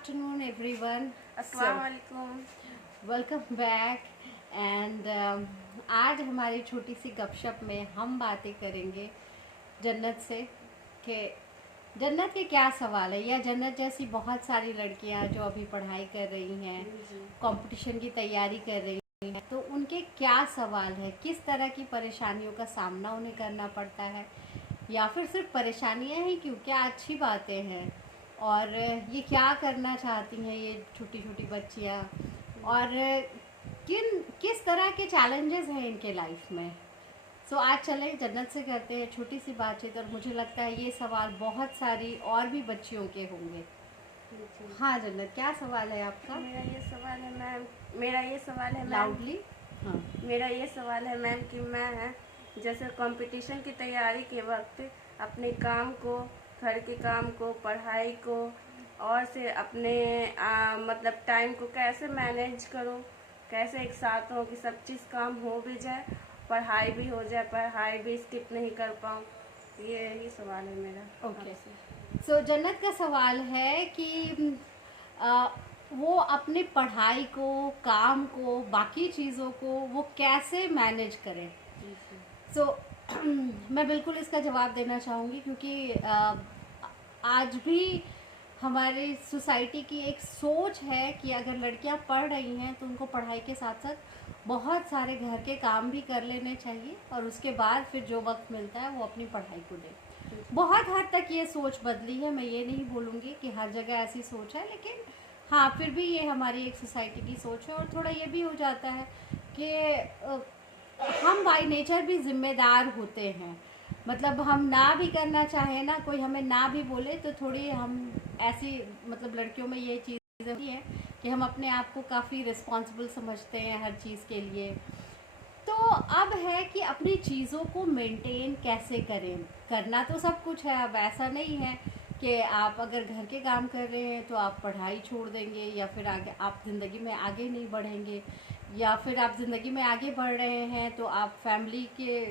afternoon, everyone. अस्सलाम वालेकुम। Welcome back and आज हमारी छोटी सी गपशप में हम बातें करेंगे जन्नत से कि जन्नत के क्या सवाल है, या जन्नत जैसी बहुत सारी लड़कियां जो अभी पढ़ाई कर रही हैं, कंपटीशन की तैयारी कर रही हैं, तो उनके क्या सवाल है, किस तरह की परेशानियों का सामना उन्हें करना पड़ता है, या फिर सिर्फ परेशानियां ही क्यों, क्या अच्छी बातें हैं, और ये क्या करना चाहती हैं ये छोटी छोटी बच्चियाँ, और किस तरह के चैलेंजेस हैं इनके लाइफ में। सो आज चलें जन्नत से करते हैं छोटी सी बातचीत, और मुझे लगता है ये सवाल बहुत सारी और भी बच्चियों के होंगे। हाँ जन्नत, क्या सवाल है आपका? मेरा ये सवाल है मैम लाउडली। हाँ। मेरा ये सवाल है मैम कि मैं जैसे कंपटीशन की तैयारी के वक्त अपने काम को, घर के काम को, पढ़ाई को और से अपने मतलब टाइम को कैसे मैनेज करूं, कैसे एक साथ हो कि सब चीज़ काम हो भी जाए, पढ़ाई भी हो जाए, पढ़ाई भी स्किप नहीं कर पाऊँ। ये सवाल है मेरा। ओके। सो जन्नत का सवाल है कि आ, वो अपनी पढ़ाई को, काम को, बाकी चीज़ों को वो कैसे मैनेज करें। सो मैं बिल्कुल इसका जवाब देना चाहूँगी, क्योंकि आज भी हमारी सोसाइटी की एक सोच है कि अगर लड़कियां पढ़ रही हैं तो उनको पढ़ाई के साथ साथ बहुत सारे घर के काम भी कर लेने चाहिए, और उसके बाद फिर जो वक्त मिलता है वो अपनी पढ़ाई को दें। बहुत हद तक ये सोच बदली है, मैं ये नहीं बोलूँगी कि हर जगह ऐसी सोच है, लेकिन हाँ फिर भी ये हमारी एक सोसाइटी की सोच है। और थोड़ा ये भी हो जाता है कि हम बाय नेचर भी जिम्मेदार होते हैं, मतलब हम ना भी करना चाहें ना, कोई हमें ना भी बोले तो थोड़ी हम ऐसी, मतलब लड़कियों में ये चीज़ होती है कि हम अपने आप को काफ़ी रिस्पॉन्सिबल समझते हैं हर चीज़ के लिए। तो अब है कि अपनी चीज़ों को मेंटेन कैसे करें। करना तो सब कुछ है, अब ऐसा नहीं है कि आप अगर घर के काम कर रहे हैं तो आप पढ़ाई छोड़ देंगे, या फिर आगे आप ज़िंदगी में आगे नहीं बढ़ेंगे, या फिर आप ज़िंदगी में आगे बढ़ रहे हैं तो आप फैमिली के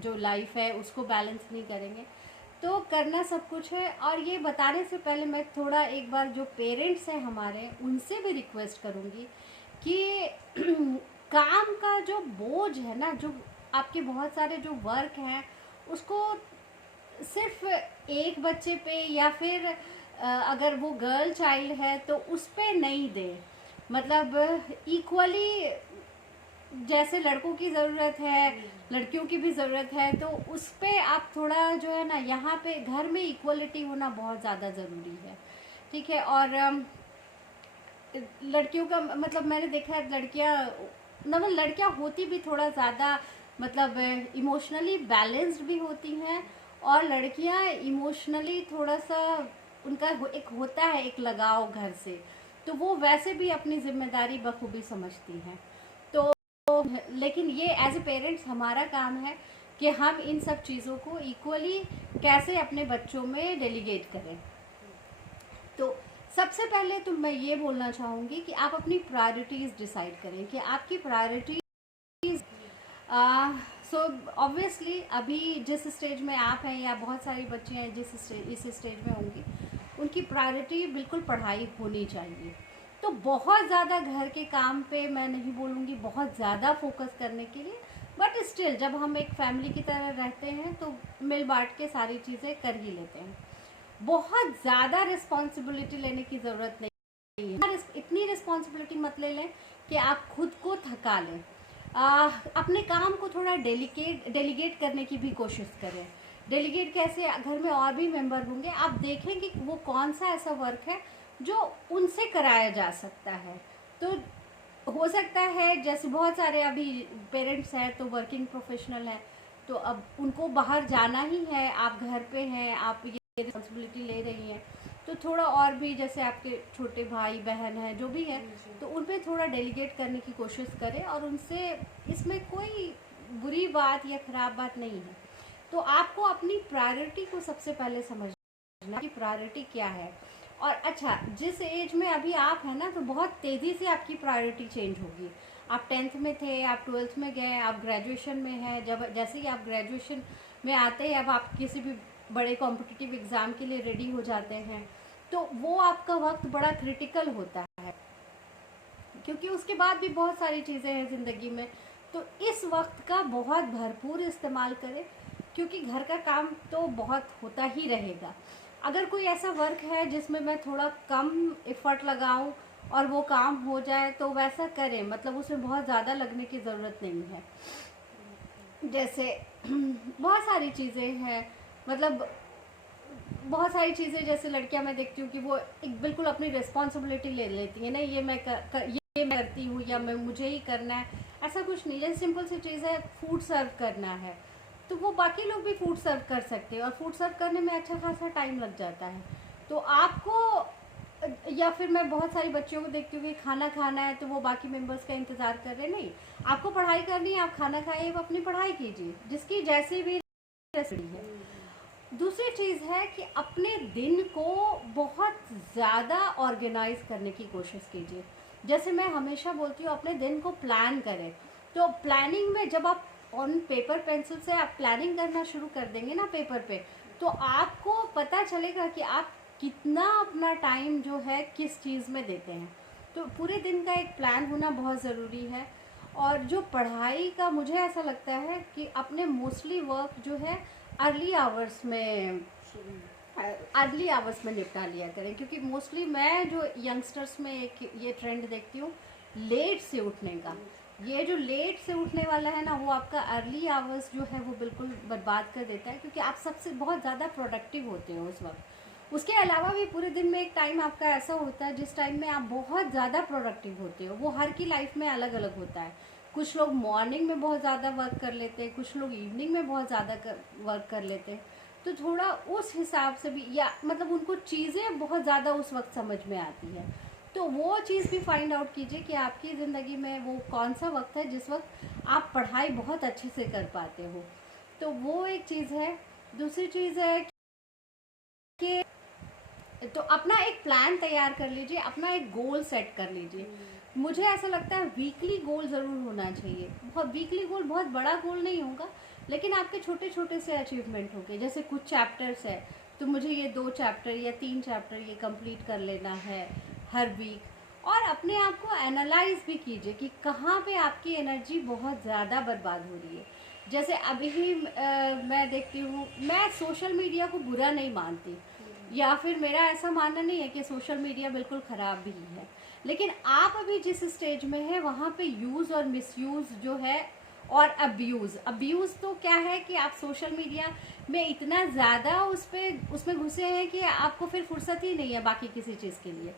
जो लाइफ है उसको बैलेंस नहीं करेंगे। तो करना सब कुछ है। और ये बताने से पहले मैं थोड़ा एक बार जो पेरेंट्स हैं हमारे, उनसे भी रिक्वेस्ट करूँगी कि काम का जो बोझ है ना, जो आपके बहुत सारे जो वर्क हैं, उसको सिर्फ एक बच्चे पे, या फिर अगर वो गर्ल चाइल्ड है तो उस पे नहीं दे, मतलब इक्वली जैसे लड़कों की ज़रूरत है लड़कियों की भी ज़रूरत है, तो उस पे आप थोड़ा जो है ना, यहाँ पे घर में इक्वलिटी होना बहुत ज़्यादा ज़रूरी है, ठीक है। और लड़कियों का मतलब मैंने देखा है, लड़कियां होती भी थोड़ा ज़्यादा मतलब इमोशनली बैलेंस्ड भी होती हैं, और लड़कियां इमोशनली थोड़ा सा उनका एक होता है एक लगाव घर से, तो वो वैसे भी अपनी जिम्मेदारी बखूबी समझती हैं। तो लेकिन ये एज ए पेरेंट्स हमारा काम है कि हम इन सब चीज़ों को इक्वली कैसे अपने बच्चों में डेलीगेट करें। तो सबसे पहले तो मैं ये बोलना चाहूँगी कि आप अपनी प्रायोरिटीज़ डिसाइड करें कि आपकी प्रायोरिटीज़ सो ऑब्वियसली अभी जिस स्टेज में आप हैं, या बहुत सारी बच्चियाँ इस स्टेज में होंगी, उनकी प्रायोरिटी बिल्कुल पढ़ाई होनी चाहिए। तो बहुत ज़्यादा घर के काम पे मैं नहीं बोलूँगी बहुत ज़्यादा फोकस करने के लिए, बट स्टिल जब हम एक फैमिली की तरह रहते हैं तो मिल बांट के सारी चीज़ें कर ही लेते हैं। बहुत ज़्यादा रिस्पॉन्सिबिलिटी लेने की ज़रूरत नहीं है। इतनी रिस्पॉन्सिबिलिटी मत ले लें कि आप खुद को थका लें। अपने काम को थोड़ा डेलीगेट करने की भी कोशिश करें। डेलीगेट कैसे? घर में और भी मेंबर होंगे, आप देखें कि वो कौन सा ऐसा वर्क है जो उनसे कराया जा सकता है। तो हो सकता है जैसे बहुत सारे अभी पेरेंट्स हैं तो वर्किंग प्रोफेशनल हैं, तो अब उनको बाहर जाना ही है, आप घर पे हैं, आप ये रिस्पॉन्सिबिलिटी ले रही हैं, तो थोड़ा और भी जैसे आपके छोटे भाई बहन हैं जो भी हैं, तो उन पर थोड़ा डेलीगेट करने की कोशिश करें, और उनसे इसमें कोई बुरी बात या ख़राब बात नहीं है। तो आपको अपनी प्रायोरिटी को सबसे पहले समझना कि प्रायोरिटी क्या है। और अच्छा, जिस एज में अभी आप हैं ना, तो बहुत तेज़ी से आपकी प्रायोरिटी चेंज होगी। आप 10th में थे, आप 12th में गए, आप ग्रेजुएशन में हैं, जब जैसे ही आप ग्रेजुएशन में आते हैं, अब आप किसी भी बड़े कॉम्पिटिटिव एग्ज़ाम के लिए रेडी हो जाते हैं, तो वो आपका वक्त बड़ा क्रिटिकल होता है, क्योंकि उसके बाद भी बहुत सारी चीज़ें हैं ज़िंदगी में। तो इस वक्त का बहुत भरपूर इस्तेमाल करें, क्योंकि घर का काम तो बहुत होता ही रहेगा। अगर कोई ऐसा वर्क है जिसमें मैं थोड़ा कम एफर्ट लगाऊं और वो काम हो जाए तो वैसा करें, मतलब उसमें बहुत ज़्यादा लगने की ज़रूरत नहीं है। जैसे बहुत सारी चीज़ें हैं, मतलब बहुत सारी चीज़ें, जैसे लड़कियां मैं देखती हूँ कि वो एक बिल्कुल अपनी रिस्पॉन्सिबिलिटी ले लेती हैं, नहीं ये मैं ये मैं करती हूँ या मैं मुझे ही करना है, ऐसा कुछ नहीं। जैसे सिंपल सी चीज़ है, फूड सर्व करना है तो वो बाकी लोग भी फूड सर्व कर सकते हैं, और फूड सर्व करने में अच्छा खासा टाइम लग जाता है। तो आपको, या फिर मैं बहुत सारी बच्चियों को देखती हूँ कि खाना खाना है तो वो बाकी मेंबर्स का इंतज़ार कर रहे हैं। नहीं, आपको पढ़ाई करनी है, आप खाना खाइए, आप अपनी पढ़ाई कीजिए, जिसकी जैसी भी रेसिपी है। दूसरी चीज़ है कि अपने दिन को बहुत ज़्यादा ऑर्गेनाइज करने की कोशिश कीजिए। जैसे मैं हमेशा बोलती हूँ, अपने दिन को प्लान करें। तो प्लानिंग में जब आप ऑन पेपर पेंसिल से आप प्लानिंग करना शुरू कर देंगे ना पेपर पे, तो आपको पता चलेगा कि आप कितना अपना टाइम जो है किस चीज़ में देते हैं। तो पूरे दिन का एक प्लान होना बहुत ज़रूरी है। और जो पढ़ाई का, मुझे ऐसा लगता है कि अपने मोस्टली वर्क जो है अर्ली आवर्स में निपटा लिया करें, क्योंकि मोस्टली मैं जो यंगस्टर्स में एक ये ट्रेंड देखती हूँ लेट से उठने का। ये जो लेट से उठने वाला है ना, वो आपका अर्ली आवर्स जो है वो बिल्कुल बर्बाद कर देता है, क्योंकि आप सबसे बहुत ज़्यादा प्रोडक्टिव होते हो उस वक्त। उसके अलावा भी पूरे दिन में एक टाइम आपका ऐसा होता है जिस टाइम में आप बहुत ज़्यादा प्रोडक्टिव होते हो, वो हर की लाइफ में अलग अलग होता है। कुछ लोग मॉर्निंग में बहुत ज़्यादा वर्क कर लेते हैं, कुछ लोग इवनिंग में बहुत ज़्यादा वर्क कर लेते हैं। तो थोड़ा उस हिसाब से भी, या मतलब उनको चीज़ें बहुत ज़्यादा उस वक्त समझ में आती है, तो वो चीज़ भी फाइंड आउट कीजिए कि आपकी ज़िंदगी में वो कौन सा वक्त है जिस वक्त आप पढ़ाई बहुत अच्छे से कर पाते हो। तो वो एक चीज़ है। दूसरी चीज़ है कि तो अपना एक प्लान तैयार कर लीजिए, अपना एक गोल सेट कर लीजिए। मुझे ऐसा लगता है वीकली गोल ज़रूर होना चाहिए। बहुत वीकली गोल बहुत बड़ा गोल नहीं होगा, लेकिन आपके छोटे छोटे से अचीवमेंट होंगे। जैसे कुछ चैप्टर्स है तो मुझे ये 2 चैप्टर या 3 चैप्टर ये कंप्लीट कर लेना है हर वीक। और अपने आप को एनालाइज भी कीजिए कि कहाँ पे आपकी एनर्जी बहुत ज़्यादा बर्बाद हो रही है। जैसे अभी ही मैं देखती हूँ, मैं सोशल मीडिया को बुरा नहीं मानती, या फिर मेरा ऐसा मानना नहीं है कि सोशल मीडिया बिल्कुल ख़राब भी है, लेकिन आप अभी जिस स्टेज में है वहाँ पे यूज़ और मिसयूज़ जो है, और अब्यूज़ तो क्या है कि आप सोशल मीडिया में इतना ज़्यादा उसमें घुसे हैं कि आपको फिर फुर्सत ही नहीं है बाकी किसी चीज़ के लिए।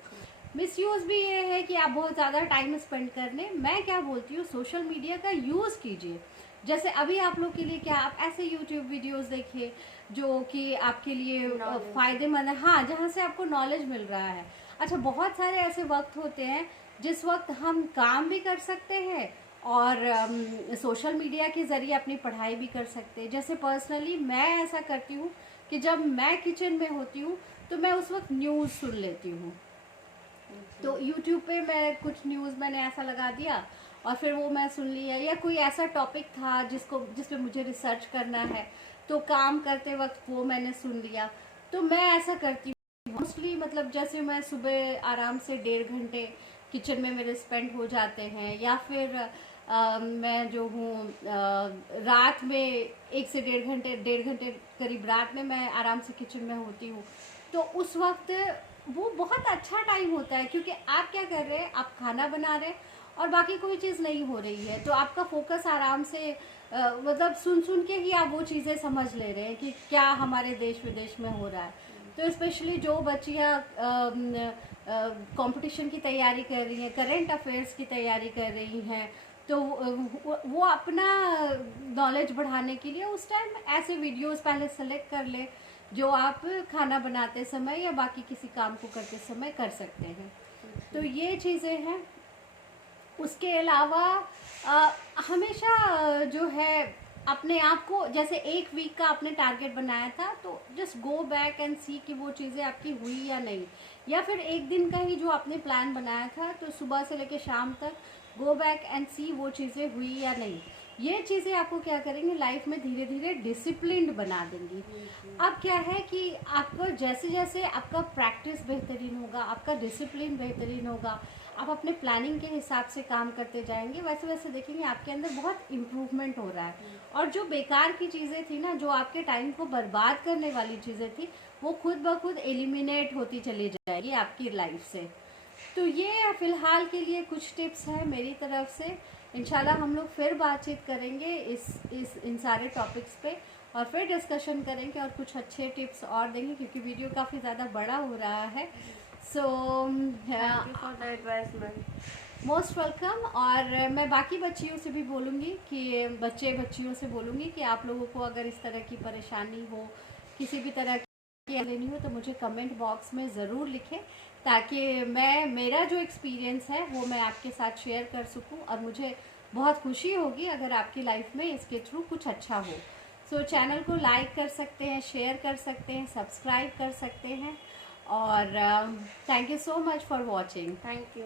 मिसयूज़ भी ये है कि आप बहुत ज़्यादा टाइम स्पेंड करने। मैं क्या बोलती हूँ, सोशल मीडिया का यूज़ कीजिए। जैसे अभी आप लोग के लिए क्या, आप ऐसे यूट्यूब वीडियोस देखिए जो कि आपके लिए फ़ायदेमंद है, हाँ, जहाँ से आपको नॉलेज मिल रहा है। अच्छा, बहुत सारे ऐसे वक्त होते हैं जिस वक्त हम काम भी कर सकते हैं और सोशल मीडिया के ज़रिए अपनी पढ़ाई भी कर सकते हैं। जैसे पर्सनली मैं ऐसा करती हूँ कि जब मैं किचन में होती हूँ तो मैं उस वक्त न्यूज़ सुन लेती हूँ। तो यूट्यूब पे मैं कुछ न्यूज़ मैंने ऐसा लगा दिया और फिर वो मैं सुन लिया, या कोई ऐसा टॉपिक था जिस पे मुझे रिसर्च करना है तो काम करते वक्त वो मैंने सुन लिया। तो मैं ऐसा करती हूँ मोस्टली, मतलब जैसे मैं सुबह आराम से 1.5 घंटे किचन में मेरे स्पेंड हो जाते हैं, या फिर मैं जो हूँ रात में 1 से 1.5 घंटे करीब रात में मैं आराम से किचन में होती हूँ। तो उस वक्त वो बहुत अच्छा टाइम होता है, क्योंकि आप क्या कर रहे हैं, आप खाना बना रहे हैं और बाकी कोई चीज़ नहीं हो रही है, तो आपका फोकस आराम से मतलब सुन के ही आप वो चीज़ें समझ ले रहे हैं कि क्या हमारे देश विदेश में हो रहा है। तो स्पेशली जो बच्चियाँ कंपटीशन की तैयारी कर रही हैं, करंट अफेयर्स की तैयारी कर रही हैं, तो वो अपना नॉलेज बढ़ाने के लिए उस टाइम ऐसे वीडियोस पहले सेलेक्ट कर ले जो आप खाना बनाते समय या बाकी किसी काम को करते समय कर सकते हैं। तो ये चीज़ें हैं। उसके अलावा हमेशा जो है अपने आप को, जैसे 1 वीक का आपने टारगेट बनाया था तो जस्ट गो बैक एंड सी कि वो चीज़ें आपकी हुई या नहीं, या फिर 1 दिन का ही जो आपने प्लान बनाया था तो सुबह से लेकर शाम तक गो बैक एंड सी वो चीज़ें हुई या नहीं। ये चीज़ें आपको क्या करेंगे, लाइफ में धीरे धीरे डिसिप्लिन्ड बना देंगी। अब क्या है कि आपको जैसे जैसे आपका प्रैक्टिस बेहतरीन होगा, आपका डिसिप्लिन बेहतरीन होगा, आप अपने प्लानिंग के हिसाब से काम करते जाएंगे, वैसे वैसे देखेंगे आपके अंदर बहुत इम्प्रूवमेंट हो रहा है। और जो बेकार की चीज़ें थी ना, जो आपके टाइम को बर्बाद करने वाली चीज़ें थी, वो खुद ब खुद एलिमिनेट होती चली जाएगी आपकी लाइफ से। तो ये फ़िलहाल के लिए कुछ टिप्स हैं मेरी तरफ से। इंशाल्लाह हम लोग फिर बातचीत करेंगे इस इन सारे टॉपिक्स पे, और फिर डिस्कशन करेंगे और कुछ अच्छे टिप्स और देंगे, क्योंकि वीडियो काफ़ी ज़्यादा बड़ा हो रहा है। So thank you for the advice ma'am. Most welcome. और मैं बाकी बच्चियों से भी बोलूँगी कि बच्चियों से बोलूँगी कि आप लोगों को अगर इस तरह की परेशानी हो, किसी भी तरह की लेनी हो, तो मुझे कमेंट बॉक्स में ज़रूर लिखें, ताकि मैं मेरा जो एक्सपीरियंस है वो मैं आपके साथ शेयर कर सकूं, और मुझे बहुत खुशी होगी अगर आपकी लाइफ में इसके थ्रू कुछ अच्छा हो। सो चैनल को लाइक कर सकते हैं, शेयर कर सकते हैं, सब्सक्राइब कर सकते हैं, और thank you so much for watching. Thank you.